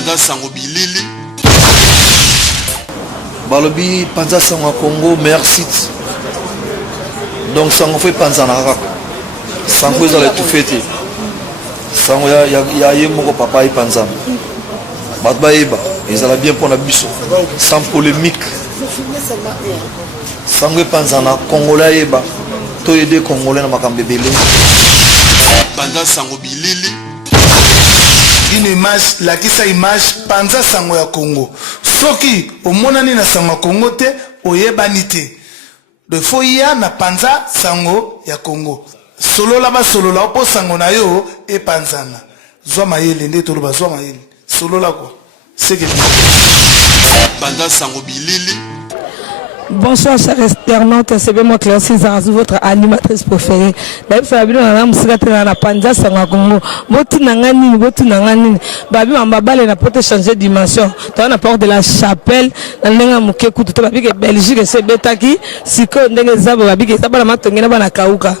Panza sango bilili. Balobi Panza sango Congo meilleur site. Donc sango fait Panza na kaka. Sango ezala tout fêté. Sango ya yemoko papa et Panza. Batba eba, ezala bien pour la biso. Sans polémique. Sango Panza na Congolais eba. To aider Congolais na makambe belé. Panza sango bilili. Une image, la kisa image Panza sango ya Congo. Soki omonani na sango Congo te oyebani te. De foya na Panza sango ya Congo. Solo la ba solo la opo sango na yo e Panzana. Zwa mayele nde to ba zwa mayele. Solo la quoi. C'est que Panza sango bilili. Bonsoir chers internautes, c'est bien moi Cléocie Zarazou, votre animatrice préférée. D'ailleurs, Fabio na musika na Panza sango Congo. Botu nangani, botu nangani. Babi mambabale na pote changer dimension. Toi na porte de la chapelle, na ndenga mukeku to babi ke Belgique c'est betaki, siko ndenge zabo babi ke sabala matongena bana kauka.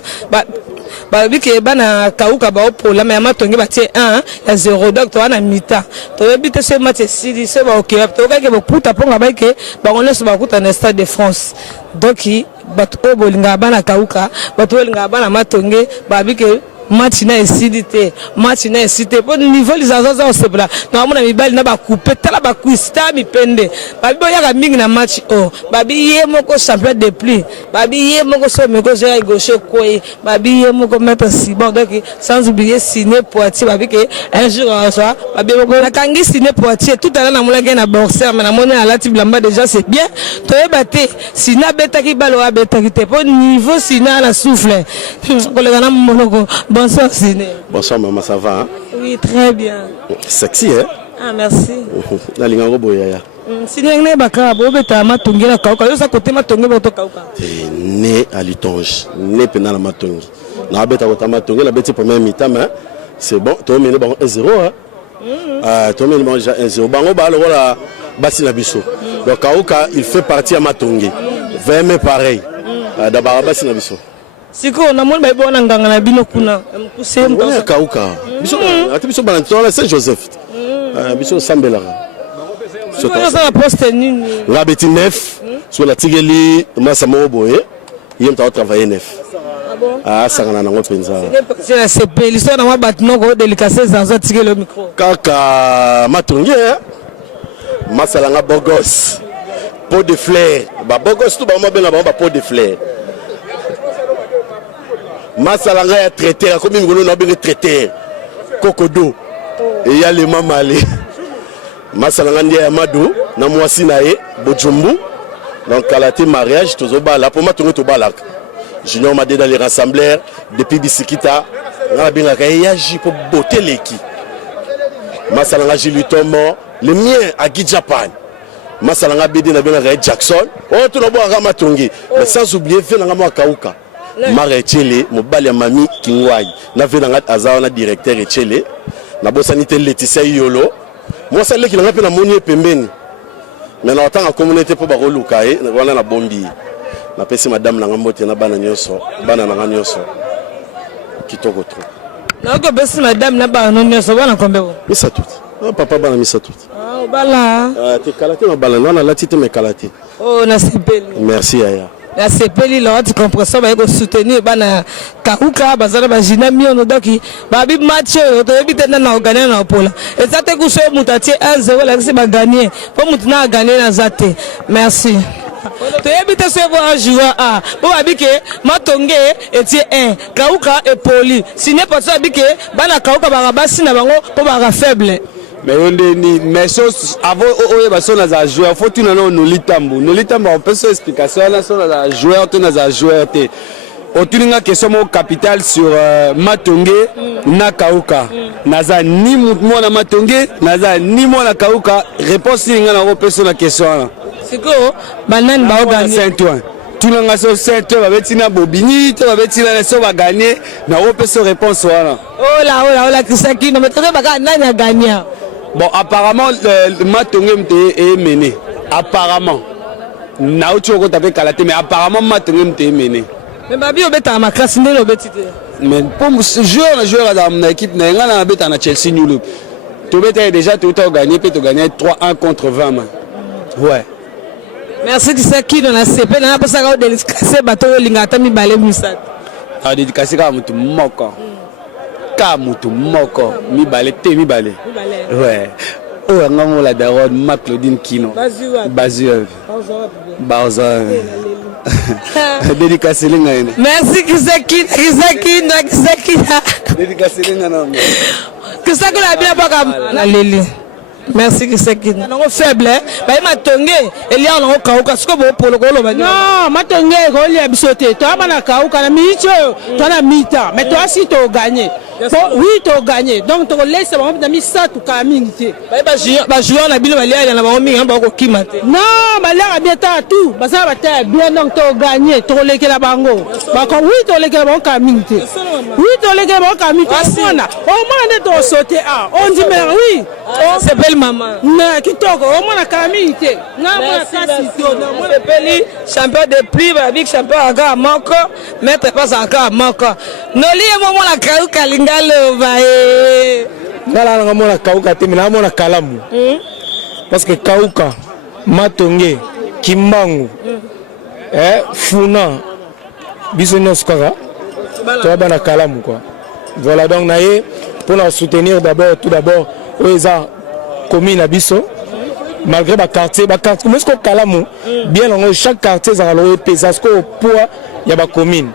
Babi ke bana kauka ba opola mais matonge batie 1 ya 0 donc toi na mita. To ebite ce match sidi se ba OK. To ka ke bokuta ponga ba ke ba on laisse ba kuta na stade de France. Donc bato obolinga bana kauka, bato obolinga bana matonge babi ke match na esidité match na esité pour niveau les azaza au sebla na mona mibali na ba couper tala ba kuista mi pende babi boyaka mingi na match o babi ye moko champion de plus babi ye moko so meko j'ai gauche koi babi ye moko mettre si bon donc sans oublier Ciné Poitiers babi que un jour ça babi moko na kangi Ciné Poitiers tout à l'heure na mona na boxer mais na mona ala tiblamba déjà c'est bien to ebate Sina betaki balo abetaki te pour niveau Sina la souffle kolega na monoko. Bonsoir Ciné. Bonsoir maman, ça va hein? Oui, très bien. Sexy hein? Ah, merci. La ligne en robot yaya. Ciné n'est pas grave, beta matongi na kauka. Yo sa côté matongi boto kauka. Né à Litonge, né pendant la matongi. Na beta kota matongi la beti premier mi-temps mais c'est bon, toi mené bon 1-0 hein. Toi mené bon déjà 1-0. Bango ba le la basi na biso. Donc kauka il fait partie à matongi. Vraiment pareil. D'abord basi na biso. Siko na moni ba bona nganga na bino kuna mkuse mtoto kauka biso ati biso bana tona Saint Joseph biso sambela so ça poste nini la beti 9 sur la tigeli masa moboye yem ta travailler 9 ah sangana nango penza c'est la CP l'histoire na mabat noko délicace za tigeli micro kaka matongi masala nga bogos pot de fleurs ba bogos tout ba mabena ba pot de fleurs. Masalanga ya traité comme ngolo na bien traité kokodo et ya le mamale masalanga ndia ya mado na mwasi na ye bojumbu donc kalaté mariage tozoba la pour matongo to balak junior m'a dans les rassembleurs depuis bisikita na binga kay ya ji pour boter leki masalanga jilutomo le mien à Japan masalanga bedi na binga Jackson oh to no bo nga matongi mais sans oublier fait nga mo kauka Mare Tchele, mobali ya mami Kingwai. Na ve na azawa na directeur Tchele. Na bosanité Laetitia Yolo. Moi ça leki nga pe na moni pembeni. Mais na otanga communauté po ba roluka wana na bombi. Na pesi madame na ngambote na bana nyonso, bana na nyonso. Kitoko trop. Na ko pesi madame na bana nyonso bana kombebo. Misa tout. Papa bana misa tout. Ah bala. Te kalaté na bala na la tite me kalaté. Oh na sepeli. Merci Yaya. La CPL la haute compression va soutenir bana kauka bazana bajina miono doki babi match to ebite na organiser na pola et ça te kuso mutatie 1-0 la c'est ba gagner pour mutuna gagner na zate merci to ebite se voir joueur a bo babi ke matonge etie 1 kauka et poli Ciné pas ça babi ke bana kauka ba basi na bango po ba faible. Mais on dit mais chose avant on a des joueurs faut tout no litambo on peut se explication là sur la joueur tout na joueur te on tuninga question mon capital sur matonge na kauka naza ni mwana matonge naza ni mwana kauka réponse ninga na personne la question là siko banane ba gagner Saint-Ouen tout nanga so Saint-Ouen ba betina bobini to ba betina so ba gagner na personne réponse là oh là Kisaki no mettre ba nani a gagner. Bon, apparemment, le Matongem est mené. Apparemment. Naoutio ko tapé kalaté, mais apparemment Matongem est mené. Mais babi obeta ma classe ndelo obetite. Mais pour joueur dans l'équipe na ngana beta na Chelsea New Look. Tobeta déjà tout a gagné, puis tu gagné 3-1 contre 20 man. Ouais. Merci Kisaki dans la CP, na pas ça de l'escasser bateau lingata mi balé musat. A dédicacé ka mutu moko. Ka mutu moko, mi balé te mi balé. Ouais. Oh ngamo la daronne ma Claudine Kino. Bazu. Bazu. Dédicacé linga ene. Merci Kisaki. Dédicacé linga na. Kisaki la bien pas na leli. Merci Kisaki. Non faible, ba ma tonge, elia na kauka siko bo polo kolo ba. Non, ma tonge ko lia bisote. Toi bana kauka na micho, toi na mita. Mais toi si tu gagné. Bon, oui, tu as gagné. Donc tu laisses ba na misa tu ka mingité. Ba joueur na bino ba lia na ba mingi ba ko kimate. Non, ba lia bien ta tout. Ba ça ba ta bien donc tu as gagné. Tu leke la bango. Ba ko oui tu leke ba ka mingité. Oui, tu leke ba ka mingité. Au moins tu sauter ah. On dit mais oui. C'est belle maman. Na kitoko au moins na ka mingité. Na moi kasi to na moi Peli champion de prix ba big champion aga moko, maître pas aga moko. Noli momo la kauka lingalo ba e. Ngala nga mona kauka te mina mona kalamu. Parce que kauka matonge kimbangu funa biso noskaka to bana kalamu quoi. Voilà donc naé pour nous soutenir d'abord tout d'abord oza commune abiso malgré ba quartier comme est-ce que kalamu bien dans chaque quartier ça va peser ko poids ya ba commune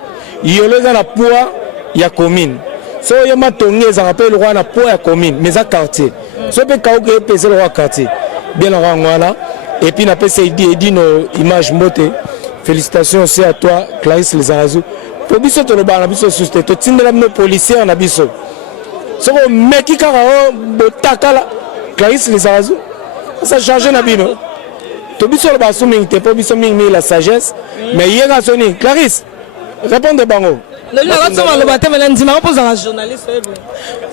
yolo za na poids ya commune so yo matonge ça rappelle le roi na poids ya commune mais à quartier so pe kauke peser le roi quartier bien dans ngwana et puis na pese dit nos images moté félicitations aussi à toi Clarisse Lizarazu pour biso to le bana biso susté to tindela nos policiers na biso so ko meki kara botakala Clarisse Lizarazu ça change na bino to biso le basu mingte po biso mingi la sagesse mais yega soni Clarisse répondez bango.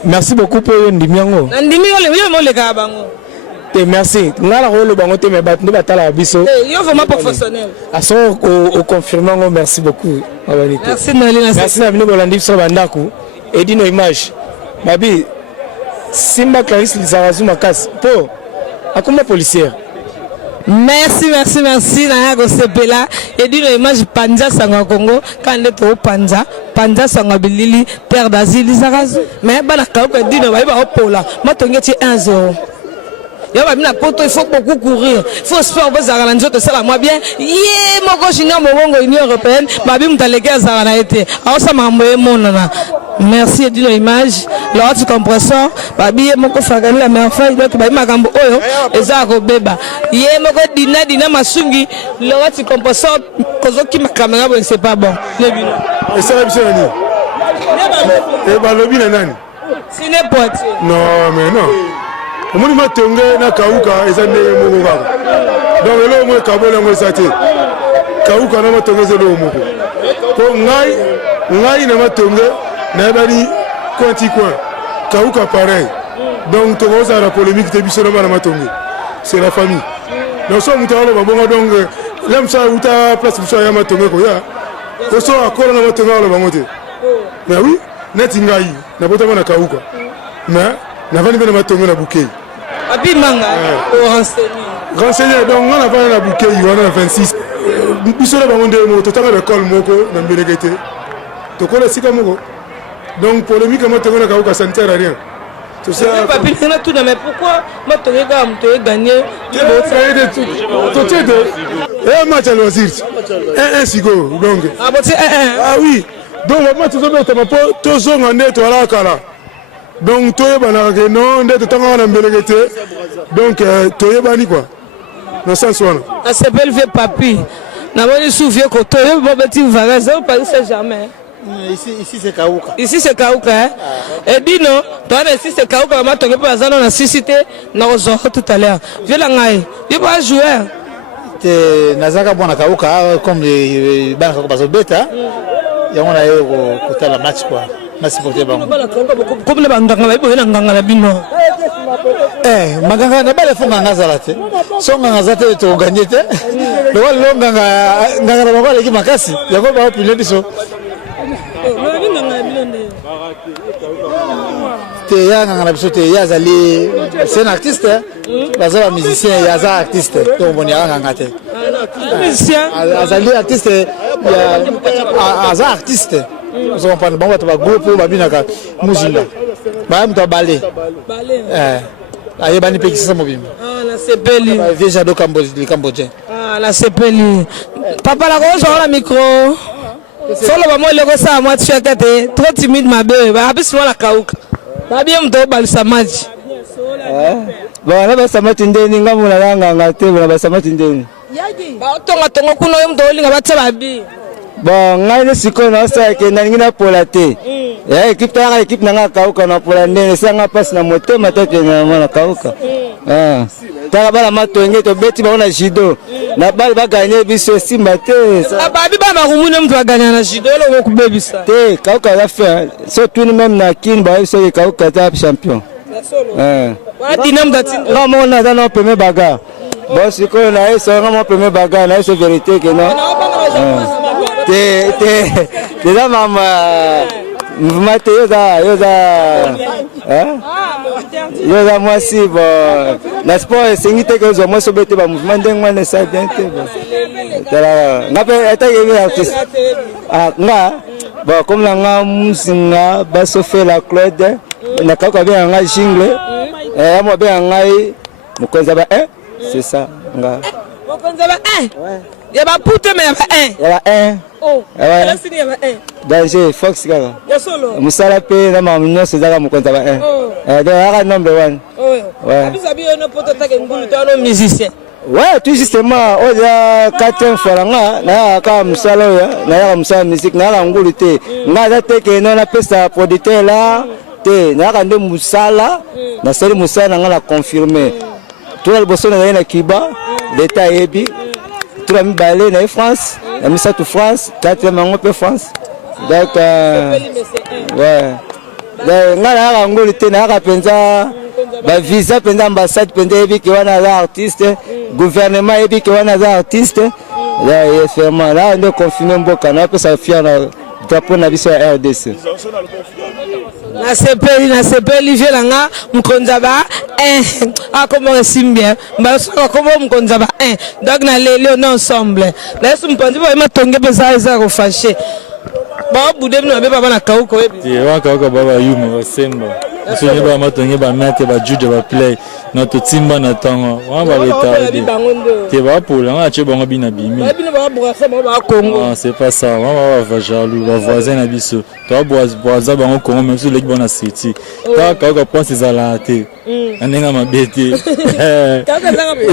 Merci beaucoup pour ndimiango. Merci. Ngala rolo bango te me batni batala biso. Yo vraiment professionnel. Aso au confirmant merci beaucoup. Merci Nalina. Merci na bino bolandi so bandako et dino image. Babi Simba Clarisse Lizarazu makasi po akoma policière. Merci na go sepela et dino image Panza Sangwa Congo quand le to Panza Sangwa Bilili terre d'asile Lizarazu. Mais bana ka ko dino ba opola matongeti 1-0. Yo ba mina poto il faut beaucoup courir. Il faut sport ba zara nzoto sala moi bien. Yé moko jina mongo Union européenne ba bi mutaleka zara na été. Aosa mamboye monana. Merci Edino image. L'autre compresseur ba bi moko fagani la meilleure fois donc ba makambo oyo eza ko beba. Yé moko dina masungi l'autre compresseur kozoki makamera bon c'est pas bon. Le bino. Et ça la biso nani? Et ba lobi na nani? C'est n'importe. Non mais non. Omoni matonge na kauka eza ndenge moko kaka donc elo mo kabole ngo sate kauka na matonge zelo moko po ngai na matonge na bari quanti coin kauka pareil donc to goza la polémique te biso na matonge c'est la famille donc so mutalo babonga donc lem sa uta place biso ya matonge ko ya ko so akora na matonge wala bangote mais oui net ngai na botama na kauka mais na vani na matonge na bouquet. Abi manga renseigner donc on a pas na bouquet on a 26 biso la bango ndemo to tanga l'école moko na mbelekete to kola sika moko donc polémique mo tengona ka uka sanitaire rien to ça papi na tout mais pourquoi mo tonga mo to gagner to tede et match à loisir un sigo donc ah oui donc match zo beta ma po to zo ngane to ala kala donc toi banaka non ndete tanga na mbelekete donc toi bani quoi dans sens wana ça s'appelle vieux papi na boni souvieux ko toi bobeti varaza au Paris Saint-Germain ici c'est kauka hein et dino toi ici c'est kauka ma tonge pas zano na cité na ozo tout à l'heure vieux la ngai il va jouer te nazaka bona kauka comme les bana ko bazo beta ya on a eu ko tala match quoi. Merci pour tes bancs. Comme les bandes, on va y aller dans la bino. Maganga, ne pas les fonds en Nazarate. Son en Nazarate, tu as gagné. Le roi Longa, Nagara, l'équipe Makassi. Il y a pas de pilote. te ya ngana biso te ya zali c'est un artiste baza ba musicien ya za artiste to boni ya nganga te musicien azali artiste ya aza artiste vous comprenez bon bato ba groupe ba binaka muzinga ba mto balé aye bani pe kisa mobimba na sepeli déjà do cambodgien na sepeli papa la ko la micro solo ba mo le ko sa moi tu te trop timide ma bébé ba abisi wala kauka ba bien mto balisa maji bon na ba samati ndeni ngamu na nganga te na ba samati ndeni ba tonga kuno yo mto linga ba tsaba bi bon ngai ne siko na sa ke na ngina pola te ya équipe na nga kauka na pola ndene sanga passe na motema tete na kauka tala bala matonge to beti ba na judo na bali ba gagner biso simba te babi ba makumune mtu a gagner na judo lo ko bebisa te kauka la fait surtout même na kin ba so kauka ta champion wa dinam datin non mon na dans premier bagarre bon siko na eso na premier bagarre na eso vérité que non te da mama mate yoza moi si bon na sport singite que zo moi so bete ba mouvement ndengwa ne sa bien te tala ngape eta yemi artiste nga bon comme la nga musinga ba so fait la Claude na ka ko bien nga jingle mo bien ngai mukonza ba c'est ça nga mukonza ba ya ba puto me ya ba ya ba oh la sini ya ba danger fox kaka ya solo musala pe na mamunyo sezaka mukonza ba donc aka number 1 ouais abisabi ono poto take ngulu to no musicien ouais tout justement o ya 4e fois nga na ka musala ya na ya musala musique na ka ngulu te nga da teke no na pesa producteur là te na ka nde musala na seri musala nga la confirmer tout le bosso na na Kiba l'état yebi tout la mi balé na France na mi sa to France 4e mango pe France donc ouais nga na ka ngulu te na ka penza ba visa penza ambassade penza yebi ki wana za artiste gouvernement yebi ki wana za artiste là effectivement là on est confiné mboka na pesa fier na drapeau na biso ya RDC na sepeli jelanga mkonza ba comment simbia ba so comment mkonza ba donc na lelo non ensemble laisse mponzi ba matonge pesa za ko fâché ba bude bino be baba na kauko yebi wa kauko baba yume wa semba so ni ba matonge ba mate ba jude ba play na to timba na tango wa ba retarder te ba pour la che bongo bina bimi ba bino ba bourasa ba Congo ah c'est pas ça wa va jaloux va voisin na biso to boaza bango Congo même si l'équipe bona city ta kauko pense za la te anenga mabete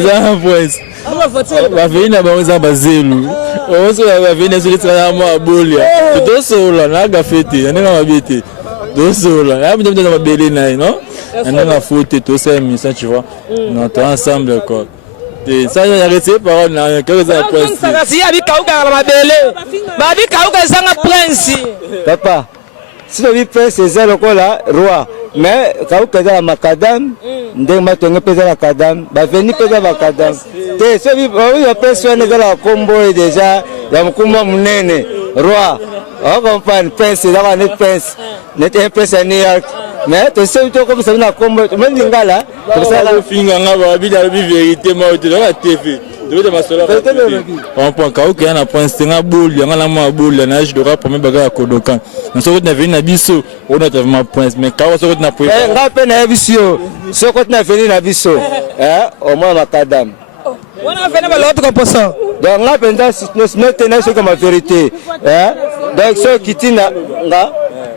za voice ba veina ba za bazelu o so ba veina so litsa mo abolia to so la na ga fete anenga mabete do so la ya mtu na mabele na non anenga fote to ça émission tu vois on est ensemble quoi et ça y a arrêté par na que ça prince ça si abi kauka la mabele ba bi kauka sanga prince papa si le prince c'est le là roi mais kauka za makadam ndenge matonge pesa la kadam ba veni pesa ba kadam te so bi o personne za la combo déjà ya mkumba munene roi on comprend prince là on est prince n'était prince à New York mais tu sais tu comme ça na combo même lingala comme ça la finga ngaba bi da bi vérité ma tu la TV de ma sola on point kauka na prince nga boli nga la ma boli na je dois premier bagarre kodokan na so na veni na biso on a vraiment prince mais kawa so na pour nga pe na biso so ko na veni na biso au moins makadam on a venu ba l'autre composant donc nga penda non tenais ce comme vérité donc so kitina nga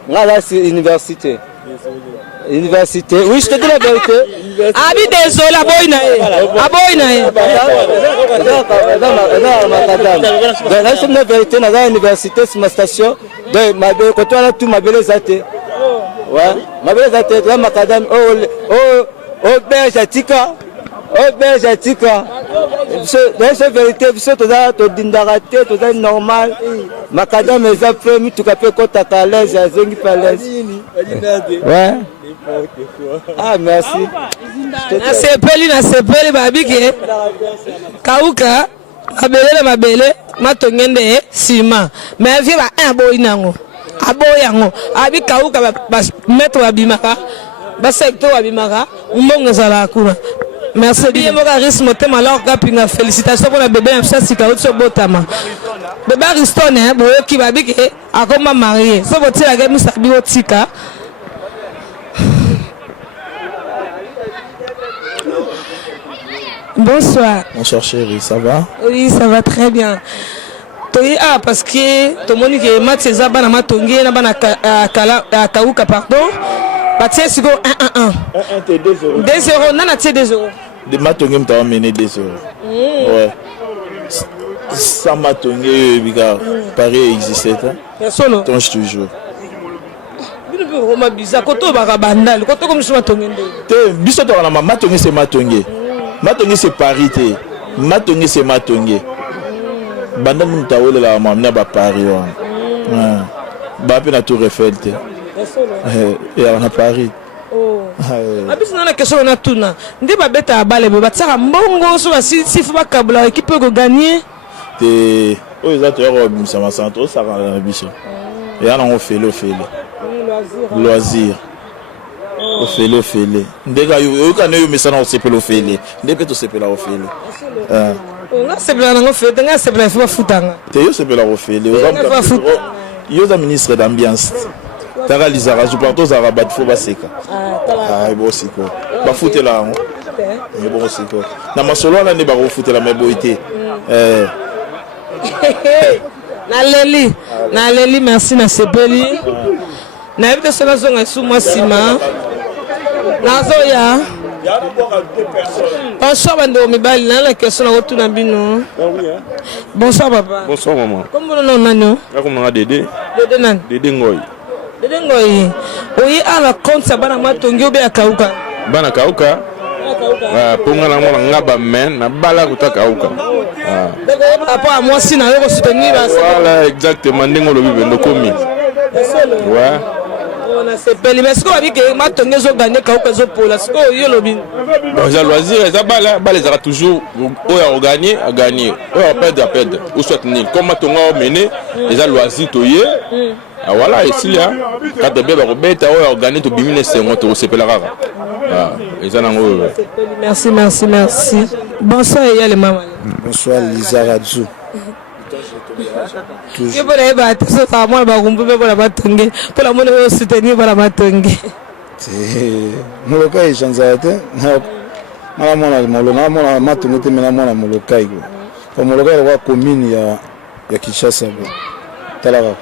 la université oui je te dis la vérité abi désolé aboina donc là c'est la vérité na la université c'est ma station donc ma be ko toi là tout ma belle zate ouais ma belle zate là makadam berge tika c'est vérité c'est to dindara te to normal makadam eza premier tu ka pe kota ka l'aise azengi pa l'aise ouais ah merci na sepeli babiki kauka mabele matongende sima mais vie ba aboyango abi kauka ba mettre abimaka secteur abimaka mbongo zala kuna. Merci bien mon charisme motema alors kapinga félicitations pour la bébé msasi ka utso botama. Bébé Ariston hein boyo ki babike akoma marié. So botila ke misabi otika. Bonsoir. Bonsoir chérie, ça va? Oui, ça va très bien. Ah, parce que tout le monde qui est maté ça bana matongi na bana kauka pardon. Batie sigo 1-1-1. 2-0. 2-0, nana tie 2-0. De matongi mta mené 2-0. Ouais. Ça matongi biga Paris existait hein. Solo. Donc je te jure. Bino pe roma bizarre koto baka bandal koto comme je matongi ndo. Te biso to na matongi c'est matongi. Matongi c'est Paris te. Matongi c'est matongi. Banda mta wole la mamna ba Paris wa. Ba pe na Tour Eiffel te. Et on a Paris. Oh. Abisi na question na tuna. Ndi ba beta bale be batsaka mbongo so si faut ba kabla équipe ko gagner. Te o exact yo bimisa masanto ça na biso. Et on fait le loisir. O fele. Ndega yo kana yo misana o sepelo fele. Ndeke to sepela o fele. Nga sepela ngo fele, nga sepela faut futanga. Te yo sepela o fele. Yo za ministre d'ambiance. Tara lizara je planto za rabat fo baseka. Ah bo siko. Ba futela ngo. Mais bon siko. Na masolo na ne ba ko futela me boité. Na leli merci na sepeli. Na evite cela zonga sous moi sima. Nazoya. Bonsoir bando mibali na la question na retourna bino. Bonsoir papa. Bonsoir maman. Comment le nom nano? Comment on a Dédé? Dédé nan. Dédé ngoy. Dédé ngoy. Oui à la compte ça bana matongi obe akauka. Bana kauka. Ponga na mona ngaba men na bala kutaka kauka. D'accord papa moi si na yo soutenir ba. Voilà exactement ndingo lobi bendo komi. Ouais. On a sepeli mais ce qu'on a dit que matongi zo gagner kauka zo pola. Ce qu'on yo lobi. Bon ça loisir ça bala ça toujours o ya gagner à gagner. O ya perdre ou soit nul. Comme matonga o mener les loisir toyer. Ah voilà ici là quand tu bébé robeta o ya gagner to bimine sengo to sepela kaka. Ah merci. Bonsoir et les mamans. Bonsoir Lisa Radjou. Je peux aller battre ce ça moi ba kumbu pour la matongi pour la monnaie soutenir pour la matongi. Molokai chanzate. Mala mona matongi te mena mona molokai go. Kwa molokai wa commune ya Kinshasa go. Talaka.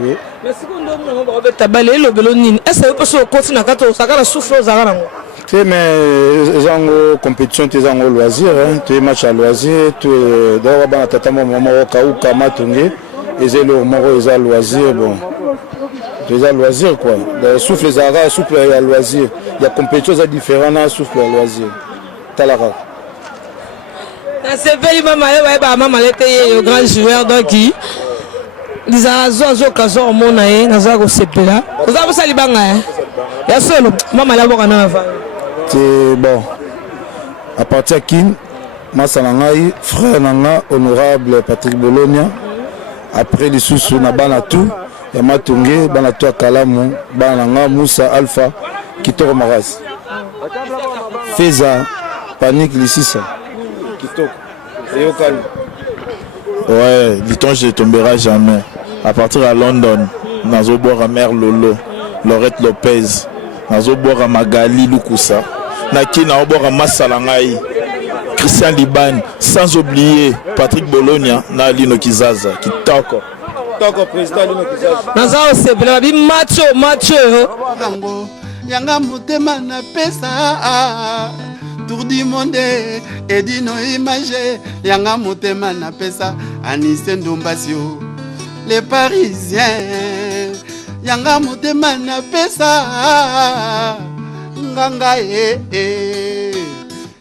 Oui. Mais si on doit on va tabaler le belonine. Est-ce que peut continuer à ça ka souffle aux arana. Mais zango compétition tes zango loisir tu match à loisir tu dois ba tata maman kauka matongi et le moro ils loisir bon. Tu as loisir quoi. Le souffle les arats souffle à loisir. Il y a compétition différent na souffle à loisir. Talaka. C'est belle maman était grand joueur donc qui les azo kazo mona naza ko sepela oza ko salibanga ya solo mama la boka na va c'est bon à partir de Kin Masalangai frère nanga honorable Patrick Bologna après les sous na bana tout ya matonge bana to kalamu bana nga Moussa Alpha Kitoko Maras Feza Panique Lissisa Kitoko Eyokan. Ouais, l'Itonge ne tombera jamais. À partir à London, Nazo Bora Mère Lolo, Laurette Lopez, Nazo Bora Magali Lukusa, Naki Naobora Masalangai, Christian Liban, sans oublier Patrick Bologna, Nalino Kizaza, Kitoko. Kitoko, président Lino Kizaza. Nazao Sebela, macho. Yanga motema na pesa. Tour du monde et dino image yanga motema na pesa Anise Ndombasio les Parisiens yanga motema na pesa nganga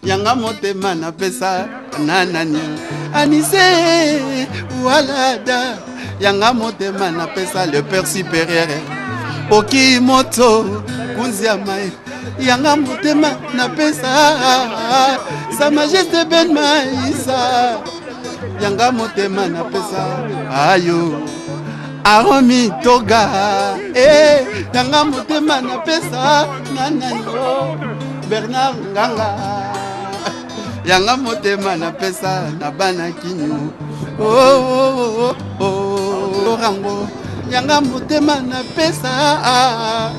yanga motema na pesa nanani Anise walada yanga motema na pesa le père supérieur Okimoto kunzia mai yanga motema na pesa Sa Majesté Ben Maïssa yanga motema na pesa ayo aromi toga yanga motema na pesa nanano Bernard Nganga yanga motema na pesa na bana kinyo rango yanga motema na pesa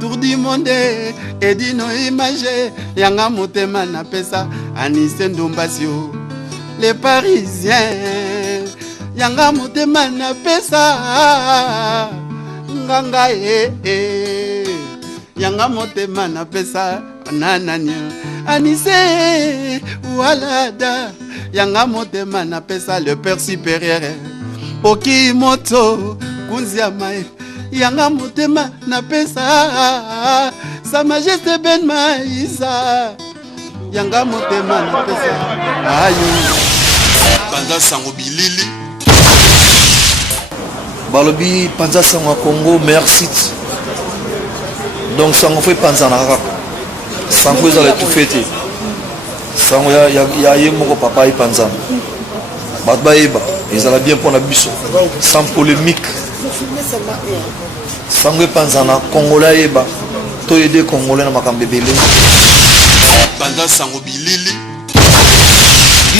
tour du monde edino image yanga motema na pesa Anise Ndombasio les parisiens yanga motema na pesa nganga yanga motema na pesa nanani Anise Walada yanga motema na pesa le père supérieur Okimoto kunzia mai yanga motema na pesa Sa Majesté Ben Maïsa yanga motema na pesa ayo Panza sango bilili balobi panza sango Congo meilleur site donc sango fait panza na kaka sango ezala tout fêté sango ya ye moko papa y panza bato bayeba ezala bien pour la biso sans polémique sango panza na congolais yeba to aider congolais na makambo ebele Panza sango bilili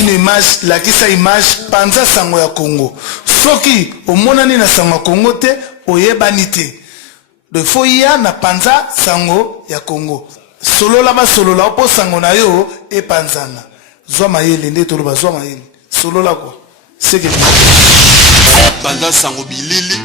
une image lakisa image panza sango ya Congo soki omonani na sango ya Congo te oyebani te de foya na panza sango ya Congo solola ba solola opo sango na yo e panzana zwa mayele nde toloba zwa mayele solola kwa seke Panza sango bilili